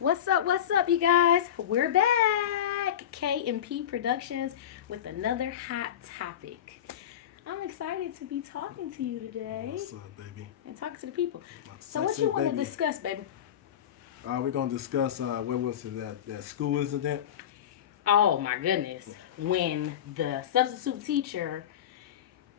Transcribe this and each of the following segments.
What's up, you guys? We're back. K&P Productions with another hot topic. I'm excited to be talking to you today What's up, baby? and talking to the people. My So, what sexy you want to baby. discuss, baby? We're gonna discuss what was it that school incident? Oh my goodness. When the substitute teacher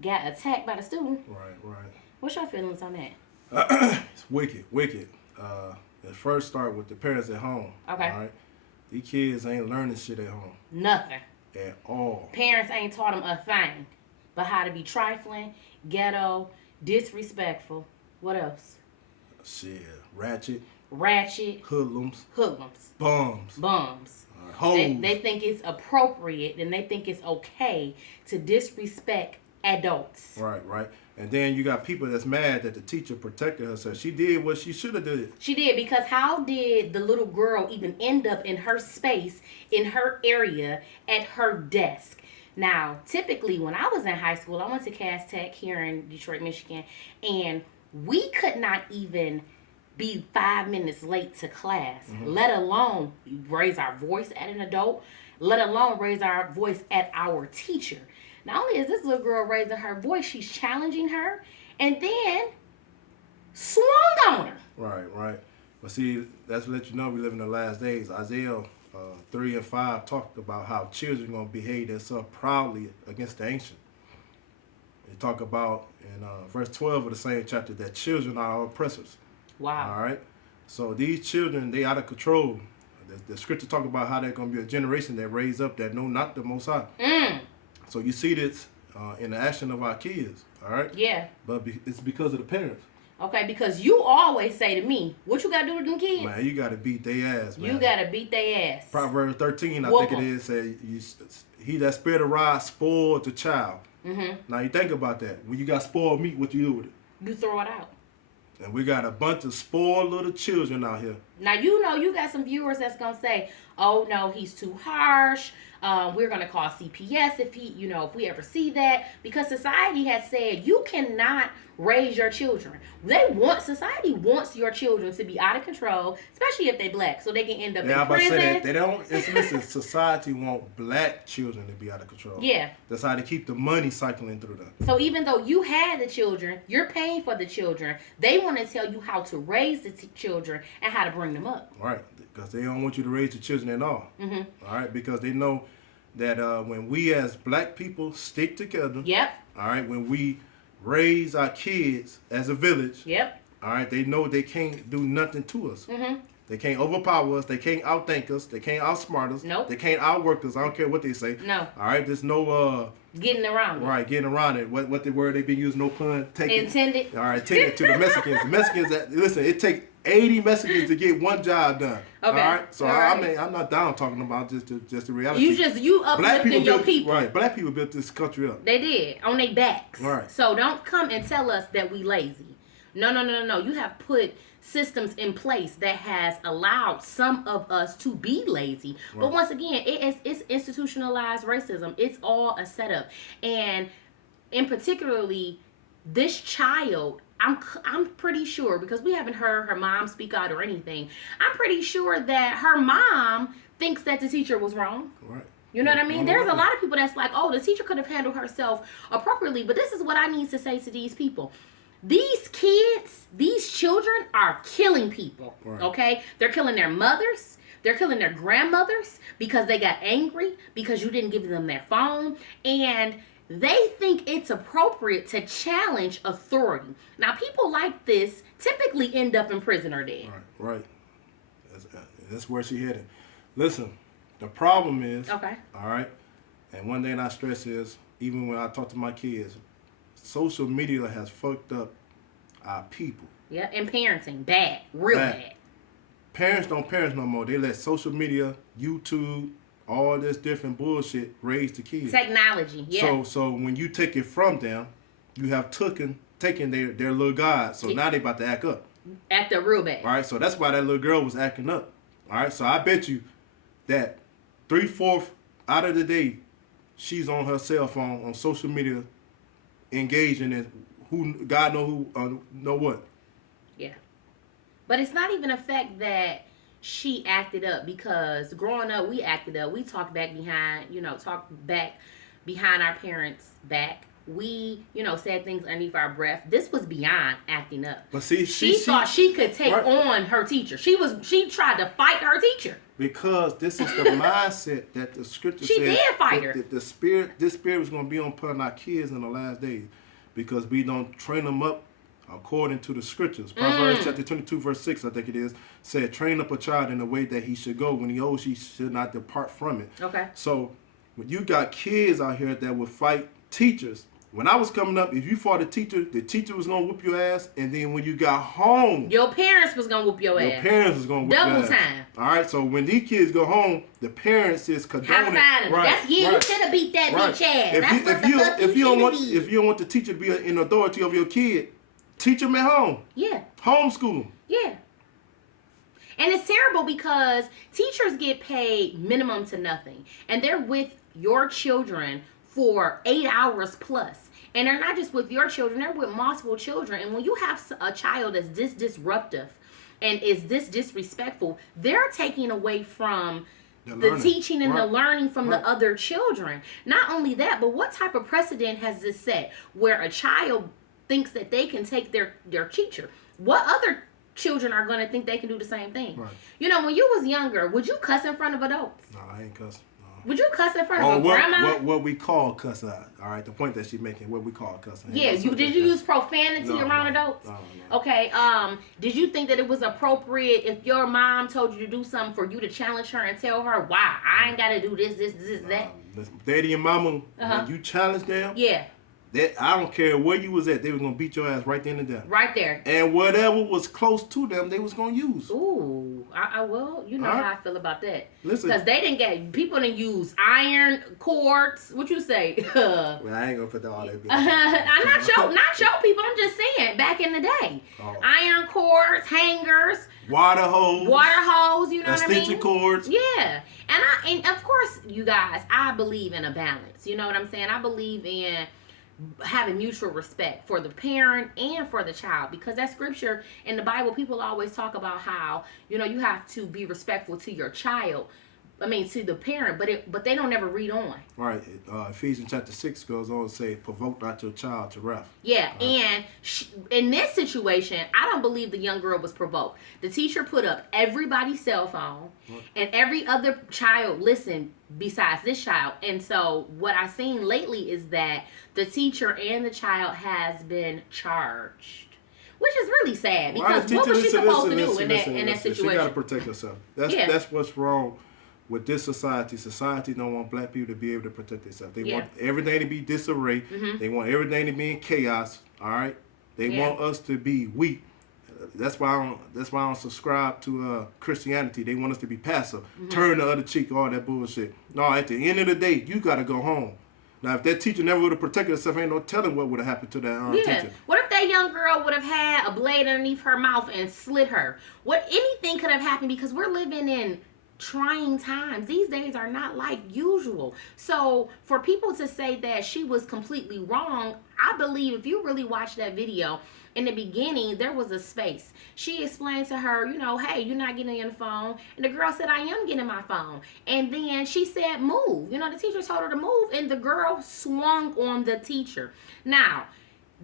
got attacked by the student, Right, right. what's your feelings on that? It's wicked, wicked. It first start with the parents at home. Okay. All right. These kids ain't learning shit at home Nothing. at all. Parents ain't taught them a thing but how to be trifling, ghetto, disrespectful. What else? Shit, ratchet, Ratchet, hoodlums, hoodlums, bums, bums. hoes. They think it's appropriate and they think it's okay to disrespect adults. Right, right. And then you got people that's mad that the teacher protected herself. She did what she should have did. She did, because how did the little girl even end up in her space, in her area, at her desk? Now, typically when I was in high school, I went to Cass Tech here in Detroit, Michigan, and we could not even be 5 minutes late to class, let alone raise our voice at an adult, let alone raise our voice at our teacher. Not only is this little girl raising her voice, she's challenging her and then swung on her. Right, right. But see, that's to let you know we live in the last days. Isaiah 3 and 5 talked about how children going to behave themselves proudly against the ancient. They talk about in verse 12 of the same chapter that children are our oppressors. Wow. All right. So these children, they out of control. The scripture talk about how there's going to be a generation that raise up that know not the Most High. So you see this in the action of our kids. All right. Yeah. But it's because of the parents. Okay, because you always say to me, what you got to do with them kids? Man, you got to beat their ass, man. You got to beat their ass. Proverbs 13, I Whoop think it 'em. is, say, he that spared a rod spoiled the child. Mm-hmm. Now, you think about that. When you got spoiled meat, what you do with it? You throw it out. And we got a bunch of spoiled little children out here. Now, you know you got some viewers that's going to say, oh, no, he's too harsh. We're going to call CPS if we ever see that. Because society has said you cannot raise your children. Society wants your children to be out of control, especially if they black, so they can end up Yeah, I'm in about to prison. say that. They don't, listen, society want black children to be out of control. Yeah. That's how they keep the money cycling through them. So even though you had the children, you're paying for the children, they want to tell you how to raise the children and how to bring them up. Right. Because they don't want you to raise the children at all. Mm-hmm. All right. Because they know that when we as black people stick together. Yep. All right. When we raise our kids as a village. Yep. All right. They know they can't do nothing to us. Mm-hmm. They can't overpower us. They can't outthink us. They can't outsmart us. Nope. They can't outwork us. I don't care what they say. No. All right. There's no Getting around it. right, getting around it. What the word they been using? No pun taken. Intended. All right, take it to the Mexicans. The Mexicans, listen, it take 80 Mexicans to get one job done. Okay. All right. So All right. I mean, I'm not down talking about just the reality. You uplifting your people. Right. Black people built this country up. They did on their backs. Right. So don't come and tell us that we lazy. No. You have put systems in place that has allowed some of us to be lazy. Right. But once again, it's institutionalized racism. It's all a setup. And in particularly this child, I'm pretty sure, because we haven't heard her mom speak out or anything, I'm pretty sure that her mom thinks that the teacher was wrong. Right. You know what I mean? There's a lot of people that's like, oh, the teacher could have handled herself appropriately. But this is what I need to say to these people. These kids, these children are killing people, Right. okay? They're killing their mothers. They're killing their grandmothers because they got angry because you didn't give them their phone. And they think it's appropriate to challenge authority. Now, people like this typically end up in prison or dead. Right. That's where she headed. Listen, the problem is, Okay. all right, and one thing I stress is, even when I talk to my kids, social media has fucked up our people. Yeah, and parenting, bad, real bad. Parents don't parent no more. They let social media, YouTube, all this different bullshit raise the kids. Technology, yeah. So when you take it from them, you have taken their little God. So now they about to act up. Act the real bad. All right, so that's why that little girl was acting up. All right, so I bet you that 3/4 out of the day, she's on her cell phone on social media, engaging in who God know what. Yeah. But it's not even a fact that she acted up, because growing up we acted up. We talked back behind, talked back behind our parents' back. We, said things underneath our breath. This was beyond acting up. But see, she thought she could take right. on her teacher. She tried to fight her teacher. Because this is the mindset that the scripture she said. Did fight her. This spirit was going to be upon our kids in the last days, because we don't train them up according to the scriptures. Proverbs chapter 22 verse 6, I think it is, said, train up a child in the way that he should go. When he old, he should not depart from it. Okay. So when you got kids out here that will fight teachers, when I was coming up, if you fought the teacher was going to whoop your ass. And then when you got home, your parents was going to whoop your ass. Your parents was going to whoop your ass. Double time. All right, so when these kids go home, the parents is condoning. High-fiving. Right, That's you should have beat that bitch ass. If you don't want the teacher to be in authority over your kid, teach them at home. Yeah. Homeschool them. Yeah. And it's terrible because teachers get paid minimum to nothing. And they're with your children for 8 hours plus. And they're not just with your children, they're with multiple children. And when you have a child that's this disruptive and is this disrespectful, they're taking away from the teaching and the learning from the other children. Not only that, but what type of precedent has this set where a child thinks that they can take their teacher? What other children are going to think they can do the same thing? Right. When you was younger, would you cuss in front of adults? No, I ain't cussing. Would you cuss in front of a grandma? What we call cussing. All right, the point that she's making, what we call cussing. Yeah, did you use profanity around adults? No. Okay. Did you think that it was appropriate if your mom told you to do something for you to challenge her and tell her, "Why I ain't got to do this, that"? Listen, daddy and mama, when you challenge them, yeah. I don't care where you was at, they was gonna beat your ass right then and there. Right there. And whatever was close to them, they was gonna use. Ooh, well, you know how I feel about that. Listen, because people didn't use iron cords. What you say? Well, I ain't gonna put that all that. I'm not your people. I'm just saying back in the day, iron cords, hangers, water hose. You know what I mean? Extension cords. Yeah, and of course, you guys, I believe in a balance. You know what I'm saying? I believe in having mutual respect for the parent and for the child, because that scripture in the Bible, people always talk about how you have to be respectful to your child, to the parent, but they don't ever read on. Right. Ephesians chapter 6 goes on to say, provoke not your child to wrath. Yeah, and in this situation, I don't believe the young girl was provoked. The teacher put up everybody's cell phone, and every other child listened besides this child. And so what I've seen lately is that the teacher and the child has been charged, which is really sad, because what was she supposed to do in that situation? She got to protect herself. That's what's wrong with this society. Society don't want black people to be able to protect themselves. They want everything to be disarray. Mm-hmm. They want everything to be in chaos. All right. They want us to be weak. That's why I don't subscribe to Christianity. They want us to be passive, turn the other cheek, all that bullshit. No, at the end of the day, you got to go home. Now, if that teacher never would have protected herself, ain't no telling what would have happened to that teacher. What if that young girl would have had a blade underneath her mouth and slit her? Anything could have happened, because we're living in trying times. These days are not like usual. So for people to say that she was completely wrong, I believe if you really watch that video, in the beginning, there was a space. She explained to her, hey, you're not getting on the phone. And the girl said, I am getting my phone. And then she said, move. The teacher told her to move, and the girl swung on the teacher. Now,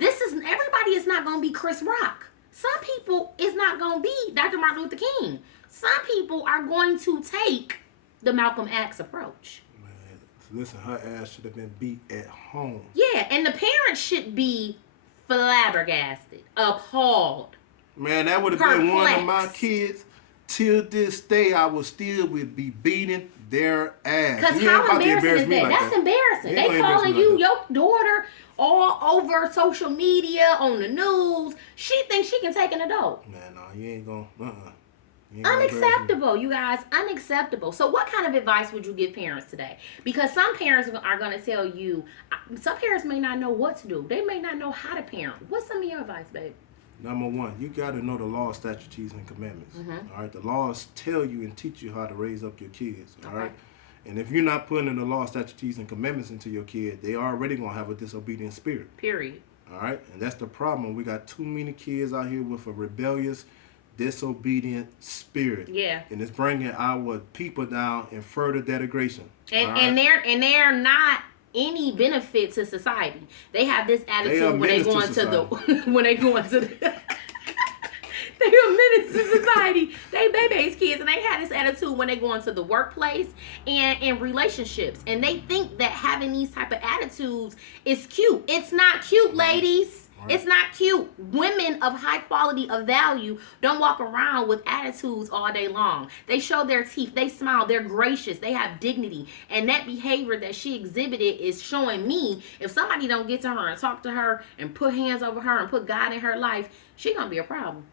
everybody is not going to be Chris Rock. Some people is not going to be Dr. Martin Luther King. Some people are going to take the Malcolm X approach. Man, listen, her ass should have been beat at home. Yeah, and the parents should be flabbergasted, appalled. Man, that would have been one of my kids. Till this day, I would still be beating their ass. Because how embarrassing is that? That's embarrassing. They calling you, your daughter, all over social media, on the news. She thinks she can take an adult. Man, no, you ain't gonna. Unacceptable, you guys. Unacceptable. So what kind of advice would you give parents today? Because some parents are going to tell you, some parents may not know what to do. They may not know how to parent. What's some of your advice, babe? Number one, you got to know the law, statutes, and commandments. All right, the laws tell you and teach you how to raise up your kids. All right, and if you're not putting the law, statutes, and commandments into your kid, they already gonna have a disobedient spirit. Period. All right, and that's the problem. We got too many kids out here with a rebellious, disobedient spirit. Yeah. And it's bringing our people down in further degradation. And they're not any benefit to society. They have this attitude when they go into the when they go into the they are menace to society. They baby's kids, and they have this attitude when they go into the workplace and in relationships. And they think that having these type of attitudes is cute. It's not cute, ladies. Right. It's not cute. Women of high quality, of value, don't walk around with attitudes all day long. They show their teeth. They smile. They're gracious. They have dignity. And that behavior that she exhibited is showing me, if somebody don't get to her and talk to her and put hands over her and put God in her life, she gonna be a problem.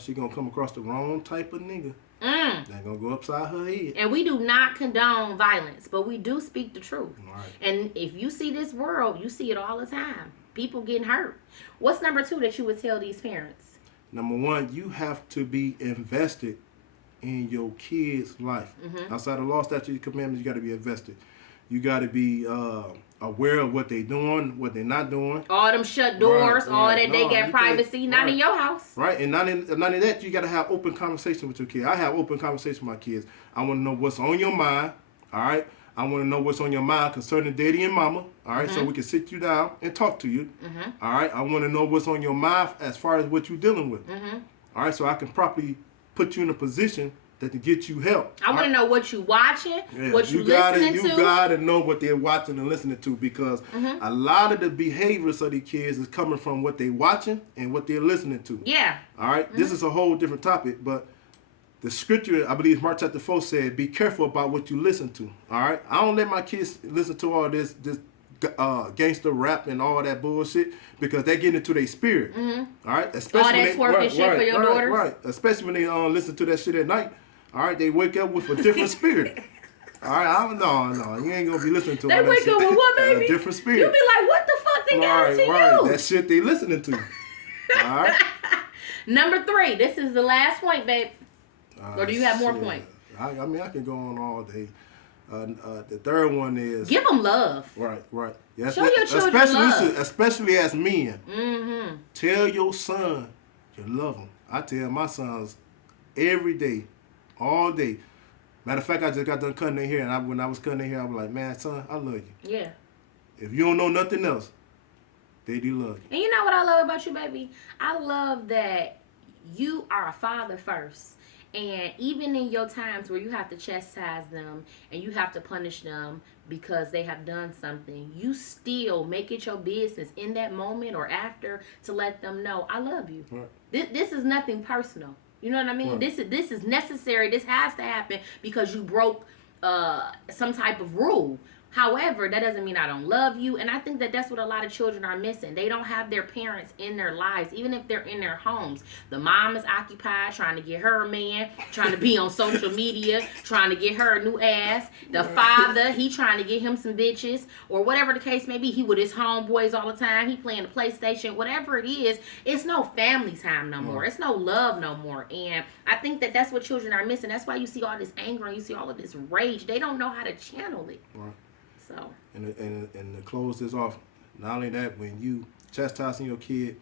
She gonna come across the wrong type of nigga. They're gonna go upside her head. And we do not condone violence, but we do speak the truth. Right. And if you see this world, you see it all the time. People getting hurt. What's number 2 that you would tell these parents? Number 1, you have to be invested in your kid's life. Outside of law, statute, commandments, you got to be invested. You got to be aware of what they're doing, what they're not doing. All them shut doors, all that they get privacy, not in your house. Right, and not in that, you got to have open conversation with your kid. I have open conversation with my kids. I want to know what's on your mind, all right? I want to know what's on your mind concerning daddy and mama, all right? So we can sit you down and talk to you, all right? I want to know what's on your mind as far as what you're dealing with, all right? So I can properly put you in a position that to get you help. I want to know what you watching, what you listening to. You got to know what they're watching and listening to, because a lot of the behaviors of these kids is coming from what they're watching and what they're listening to. Yeah. All right? This is a whole different topic, but the scripture, I believe Mark chapter 4 said, be careful about what you listen to. All right? I don't let my kids listen to all this gangster rap and all that bullshit, because they get into their spirit. All right? Especially all that twerking shit for your daughters. Right. Especially when they listen to that shit at night. All right? They wake up with a different spirit. All right? No. You ain't going to be listening to all that shit. They wake up with what, baby? A different spirit. You be like, what the fuck they got into you? That shit they listening to. All right? Number 3. This is the last point, babe. Or do you have more points? I mean, I can go on all day. The third one is... give them love. Right. Yes, show your children love. Especially as men. Tell your son you love him. I tell my sons every day, all day. Matter of fact, I just got done cutting their hair, and when I was cutting their hair, I was like, man, son, I love you. Yeah. If you don't know nothing else, they do love you. And you know what I love about you, baby? I love that you are a father first. And even in your times where you have to chastise them and you have to punish them because they have done something, you still make it your business in that moment or after to let them know, I love you. Right. This is nothing personal. You know what I mean? Right. This is necessary. This has to happen because you broke some type of rule. However, that doesn't mean I don't love you. And I think that that's what a lot of children are missing. They don't have their parents in their lives, even if they're in their homes. The mom is occupied trying to get her a man, trying to be on social media, trying to get her a new ass. The father, he trying to get him some bitches, or whatever the case may be. He with his homeboys all the time. He playing the PlayStation. Whatever it is, it's no family time no more. It's no love no more. And I think that that's what children are missing. That's why you see all this anger and you see all of this rage. They don't know how to channel it. Right. So. And to close this off, not only that, when you chastising your kid,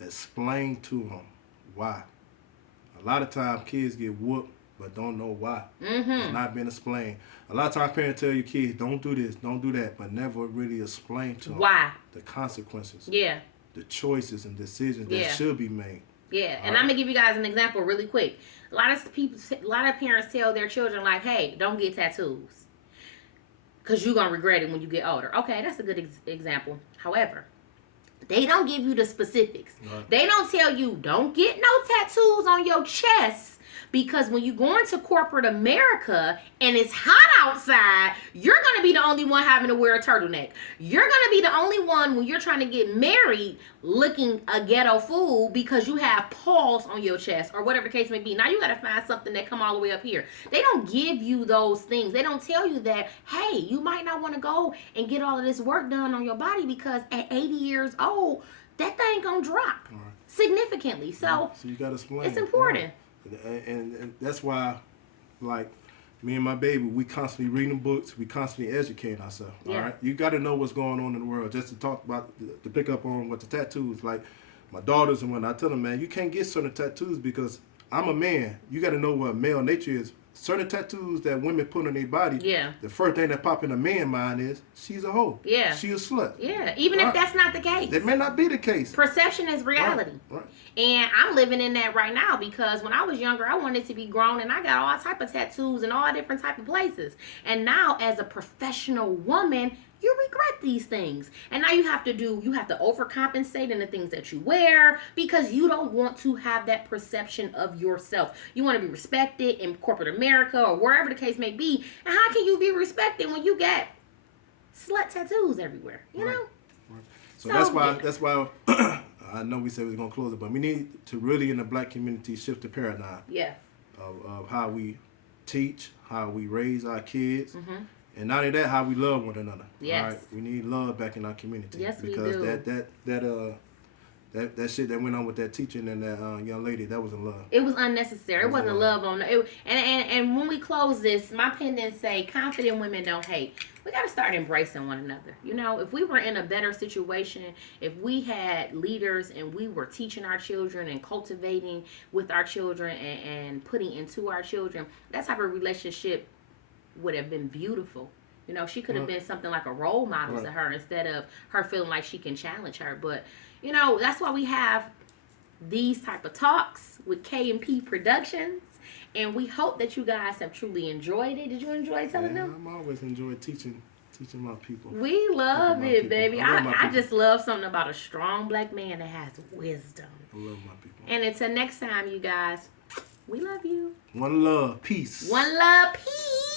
explain to them why. A lot of times kids get whooped but don't know why. It's not been explained. A lot of times parents tell your kids, don't do this, don't do that, but never really explain to them why. The consequences. Yeah. The choices and decisions that should be made. Yeah, and I'm gonna give you guys an example really quick. A lot of parents tell their children like, "Hey, don't get tattoos, cause you're gonna regret it when you get older." Okay, that's a good example. However, they don't give you the specifics. Right. They don't tell you don't get no tattoos on your chest. Because when you go into corporate America and it's hot outside, you're going to be the only one having to wear a turtleneck. You're going to be the only one when you're trying to get married looking a ghetto fool because you have paws on your chest or whatever the case may be. Now you got to find something that come all the way up here. They don't give you those things. They don't tell you that, hey, you might not want to go and get all of this work done on your body because at 80 years old, that thing going to drop significantly. So you got to explain. It's important. Right. And that's why, like, me and my baby, we constantly reading books. We constantly educating ourselves. Yeah. All right, you got to know what's going on in the world. Just to talk about, to pick up on what the tattoos like. my daughters and when I tell them, man, you can't get certain tattoos because I'm a man. You got to know what male nature is. Certain tattoos that women put on their body, Yeah. the first thing that pop in a man's mind is she's a hoe. Yeah. She a slut. Yeah. Even if that's not the case. It may not be the case. Perception is reality. Right. And I'm living in that right now because when I was younger, I wanted to be grown and I got all type of tattoos in all different type of places. And now as a professional woman, you regret these things. And now you have to overcompensate in the things that you wear because you don't want to have that perception of yourself. You want to be respected in corporate America or wherever the case may be. And how can you be respected when you got slut tattoos everywhere? You know? Right. So that's why I know we said we was gonna close it, but we need to really in the black community shift the paradigm. Yeah. Of how we teach, how we raise our kids. Mm-hmm. And not only that, how we love one another. Yes. All right? We need love back in our community. Yes, we because do. that shit that went on with that teacher and that young lady, that wasn't love. It was unnecessary. It wasn't love on it. And when we close this, my pendants say confident women don't hate. We got to start embracing one another. You know, if we were in a better situation, if we had leaders and we were teaching our children and cultivating with our children and putting into our children, that type of relationship would have been beautiful. You know, she could have been something like a role model to her instead of her feeling like she can challenge her. But, you know, that's why we have these type of talks with K&P Productions. And we hope that you guys have truly enjoyed it. Did you enjoy telling them? I'm always enjoyed teaching my people. We love it, people. baby. I I just love something about a strong black man that has wisdom. I love my people. And until next time, you guys, we love you. One love. Peace. One love. Peace.